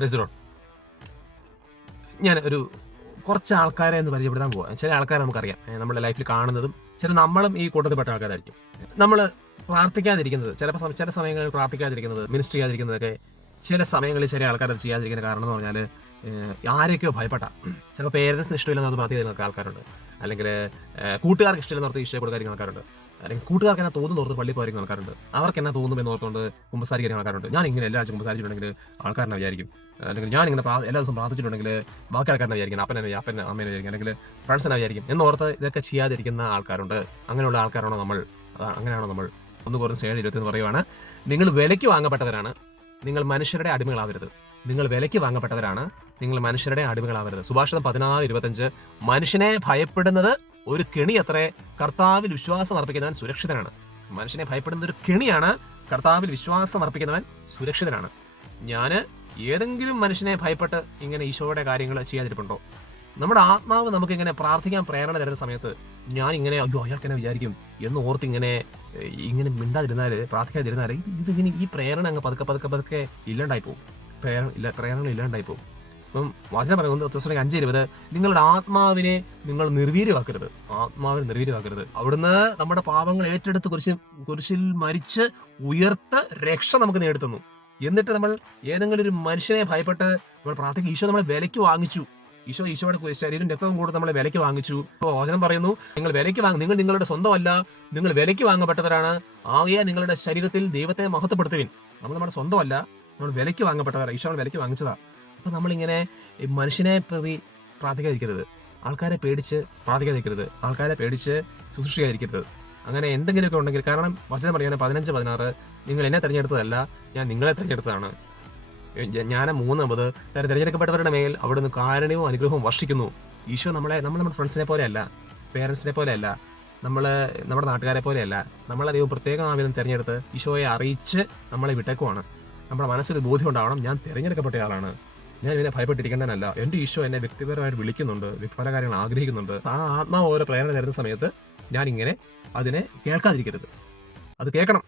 Praise the Lord. ഞാൻ കുറച്ച് ആൾക്കാരെ ഒന്ന് പരിചയപ്പെടുത്താൻ പോവാം. ചില ആൾക്കാരെ നമുക്കറിയാം, നമ്മുടെ ലൈഫിൽ കാണുന്നതും നമ്മളും ഈ കൂട്ടത്തിൽപ്പെട്ട ആൾക്കാരായിരിക്കും. നമ്മൾ പ്രാർത്ഥിക്കാതിരിക്കുന്നത്, ചില സമയങ്ങളിൽ പ്രാർത്ഥിക്കാതിരിക്കുന്നത്, മിനിസ്റ്റർ ചെയ്യാതിരിക്കുന്നതൊക്കെ ചില സമയങ്ങളിൽ ചില ആൾക്കാർ അത് ചെയ്യാതിരിക്കുന്ന കാരണം എന്ന് പറഞ്ഞാൽ ആരെയൊക്കെയോ ഭയപ്പെട്ട, ചിലപ്പോൾ പേരൻസിന് ഇഷ്ടമില്ലെന്ന് അത് പ്രാർത്ഥിക്കുന്ന ആൾക്കാരുണ്ട്, അല്ലെങ്കിൽ കൂട്ടുകാർക്ക് ഇഷ്ടമില്ലെന്ന് ഈശോയെ കൊടുക്കാതിരിക്കുന്ന ആൾക്കാരുണ്ട്, അല്ലെങ്കിൽ കൂട്ടുകാർക്ക് എന്നാ തോന്നുന്നോർത്ത് പള്ളി പോയിരിക്കുന്ന ആൾക്കാരുണ്ട്, അവർക്ക് എന്നാ തോന്നുമെന്ന് ഓർത്തുകൊണ്ട് കുമ്പസാരിക്കുന്ന ആൾക്കാരുണ്ട്. ഞാൻ ഇങ്ങനെ എല്ലാ ആഴ്ച കുമ്പസാരിച്ചിട്ടുണ്ടെങ്കിൽ ആൾക്കാരനെ വിചാരിക്കും, അല്ലെങ്കിൽ ഞാൻ ഇങ്ങനെ എല്ലാ ദിവസം പ്രാർത്ഥിച്ചിട്ടുണ്ടെങ്കിൽ ബാക്കി ആൾക്കാരനെ വിചാരിക്കും, അപ്പനെ അമ്മേനെ വിചാരിക്കും, അല്ലെങ്കിൽ ഫ്രണ്ട്സിനെ വിചാരിക്കും എന്നോർത്ത് ഇതൊക്കെ ചെയ്യാതിരിക്കുന്ന ആൾക്കാരുണ്ട്. അങ്ങനെയുള്ള ആൾക്കാരാണോ നമ്മൾ? അങ്ങനെയാണോ നമ്മൾ? 1 പറയുവാണ്, നിങ്ങൾ വിലയ്ക്ക് വാങ്ങപ്പെട്ടവരാണ്, നിങ്ങൾ മനുഷ്യരുടെ അടിമകളാവരുത്. നിങ്ങൾ വിലയ്ക്ക് വാങ്ങപ്പെട്ടവരാണ്, നിങ്ങൾ മനുഷ്യരുടെ അടിമകളാവരുത്. സുഭാഷിതം 16:25. മനുഷ്യനെ ഭയപ്പെടുന്നത് ഒരു കെണി അത്രേ, കർത്താവിൽ വിശ്വാസം അർപ്പിക്കുന്നവൻ സുരക്ഷിതനാണ്. മനുഷ്യനെ ഭയപ്പെടുന്നത് ഒരു കെണിയാണ്, കർത്താവിൽ വിശ്വാസം അർപ്പിക്കുന്നവൻ സുരക്ഷിതനാണ്. ഞാൻ ഏതെങ്കിലും മനുഷ്യനെ ഭയപ്പെട്ട് ഇങ്ങനെ ഈശോയുടെ കാര്യങ്ങൾ ചെയ്യാതിരിപ്പുണ്ടോ? നമ്മുടെ ആത്മാവ് നമുക്കിങ്ങനെ പ്രാർത്ഥിക്കാൻ പ്രേരണ തരുന്ന സമയത്ത് ഞാൻ ഇങ്ങനെ അയാൾക്കെന്നെ വിചാരിക്കും എന്ന് ഓർത്ത് ഇങ്ങനെ മിണ്ടാതിരുന്നാൽ, പ്രാർത്ഥിക്കാതിരുന്നാൽ ഇതിങ്ങനെ ഈ പ്രേരണ അങ്ങ് പതുക്കെ ഇല്ലാണ്ടായി പോകും. പ്രേരണകൾ ഇല്ലാണ്ടായി പോകും. അപ്പം വചനം പറയുന്നത് 5:20, നിങ്ങളുടെ ആത്മാവിനെ നിങ്ങൾ നിർവീര്യമാക്കരുത്. അവിടുന്ന് നമ്മുടെ പാപങ്ങൾ ഏറ്റെടുത്ത് കുരിശിൽ മരിച്ച് ഉയർത്ത് രക്ഷ നമുക്ക് നേടുത്തുന്നു. എന്നിട്ട് നമ്മൾ ഏതെങ്കിലും ഒരു മനുഷ്യനെ ഭയപ്പെട്ട് നമ്മൾ പ്രാർത്ഥിക്കും. ഈശോ നമ്മളെ വിലയ്ക്ക് വാങ്ങിച്ചു. ഈശോയുടെ ശരീരം രക്തവും കൂടെ നമ്മളെ വിലയ്ക്ക് വാങ്ങിച്ചു. അപ്പോൾ വചനം പറയുന്നു, നിങ്ങൾ നിങ്ങളുടെ സ്വന്തമല്ല, നിങ്ങൾ വിലയ്ക്ക് വാങ്ങപ്പെട്ടവരാണ്. ആകയാൽ നിങ്ങളുടെ ശരീരത്തിൽ ദൈവത്തെ മഹത്വപ്പെടുത്തുവിൻ. നമ്മൾ നമ്മുടെ സ്വന്തമല്ല, നമ്മൾ വിലയ്ക്ക് വാങ്ങപ്പെട്ടവരാണ്. ഈശോ വിലയ്ക്ക് വാങ്ങിച്ചതാ. അപ്പം നമ്മളിങ്ങനെ മനുഷ്യനെ പ്രതി പ്രാർത്ഥിക്കാതിരിക്കരുത്, ആൾക്കാരെ പേടിച്ച് പ്രാർത്ഥിക്കാതിരിക്കരുത്, ആൾക്കാരെ പേടിച്ച് ശുശ്രൂഷിക്കാതിരിക്കരുത്. അങ്ങനെ എന്തെങ്കിലുമൊക്കെ ഉണ്ടെങ്കിൽ, കാരണം വചനം പറയുന്നത് 15:16, നിങ്ങൾ എന്നെ തിരഞ്ഞെടുത്തതല്ല, ഞാൻ നിങ്ങളെ തിരഞ്ഞെടുത്തതാണ്. ഞാൻ 3:50, തിരഞ്ഞെടുക്കപ്പെട്ടവരുടെ മേൽ അവിടുന്ന് കാരുണ്യവും അനുഗ്രഹവും വർഷിക്കുന്നു. ഈശോ നമ്മുടെ ഫ്രണ്ട്സിനെ പോലെയല്ല, പേരൻസിനെ പോലെയല്ല, നമ്മുടെ നാട്ടുകാരെ പോലെയല്ല. നമ്മളെ ദൈവം പ്രത്യേക ആവിധം തിരഞ്ഞെടുത്ത് ഈശോയെ അറിയിച്ച് നമ്മളെ വിട്ടേക്കുവാണ്. നമ്മുടെ മനസ്സിൽ ബോധ്യം ഉണ്ടാവണം, ഞാൻ തിരഞ്ഞെടുക്കപ്പെട്ട ആളാണ്, ഞാൻ ഇതിനെ ഭയപ്പെട്ടിരിക്കേണ്ടതല്ല. എൻ്റെ ഈശോ എന്നെ വ്യക്തിപരമായിട്ട് വിളിക്കുന്നുണ്ട്, പല കാര്യങ്ങൾ ആഗ്രഹിക്കുന്നുണ്ട്. ആ ആത്മാവ് ഓരോ പ്രേരണ തരുന്ന സമയത്ത് ഞാനിങ്ങനെ അതിനെ കേൾക്കാതിരിക്കരുത്, അത് കേൾക്കണം.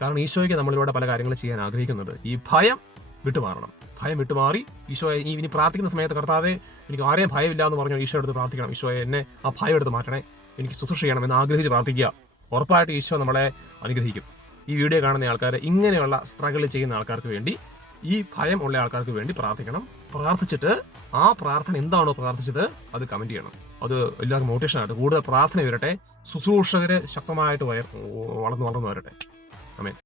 കാരണം ഈശോയ്ക്ക് നമ്മളിലൂടെ പല കാര്യങ്ങൾ ചെയ്യാൻ ആഗ്രഹിക്കുന്നുണ്ട്. ഈ ഭയം വിട്ടുമാറി ഈശോയെ ഇനി പ്രാർത്ഥിക്കുന്ന സമയത്ത്, കർത്താവേ എനിക്ക് ആരെയും ഭയമില്ല എന്ന് പറഞ്ഞു ഈശോ എടുത്ത് പ്രാർത്ഥിക്കണം. ഈശോയെ എന്നെ ആ ഭയം എടുത്ത് മാറ്റണേ, എനിക്ക് ശുശ്രൂഷ ചെയ്യണം എന്ന് ആഗ്രഹിച്ച് പ്രാർത്ഥിക്കുക. ഉറപ്പായിട്ട് ഈശോ നമ്മളെ അനുഗ്രഹിക്കും. ഈ വീഡിയോ കാണുന്ന ആൾക്കാർ, ഇങ്ങനെയുള്ള സ്ട്രഗിൾ ചെയ്യുന്ന ആൾക്കാർക്ക് വേണ്ടി, ഈ ഭയം ഉള്ള ആൾക്കാർക്ക് വേണ്ടി പ്രാർത്ഥിക്കണം. പ്രാർത്ഥിച്ചിട്ട് ആ പ്രാർത്ഥന എന്താണോ പ്രാർത്ഥിച്ചത് അത് കമന്റ് ചെയ്യണം. അത് എല്ലാവർക്കും മോട്ടിവേഷനായിട്ട് കൂടുതൽ പ്രാർത്ഥന വരട്ടെ, ശുശ്രൂഷകര് ശക്തമായിട്ട് വളർന്നു വരട്ടെ. ആമേൻ.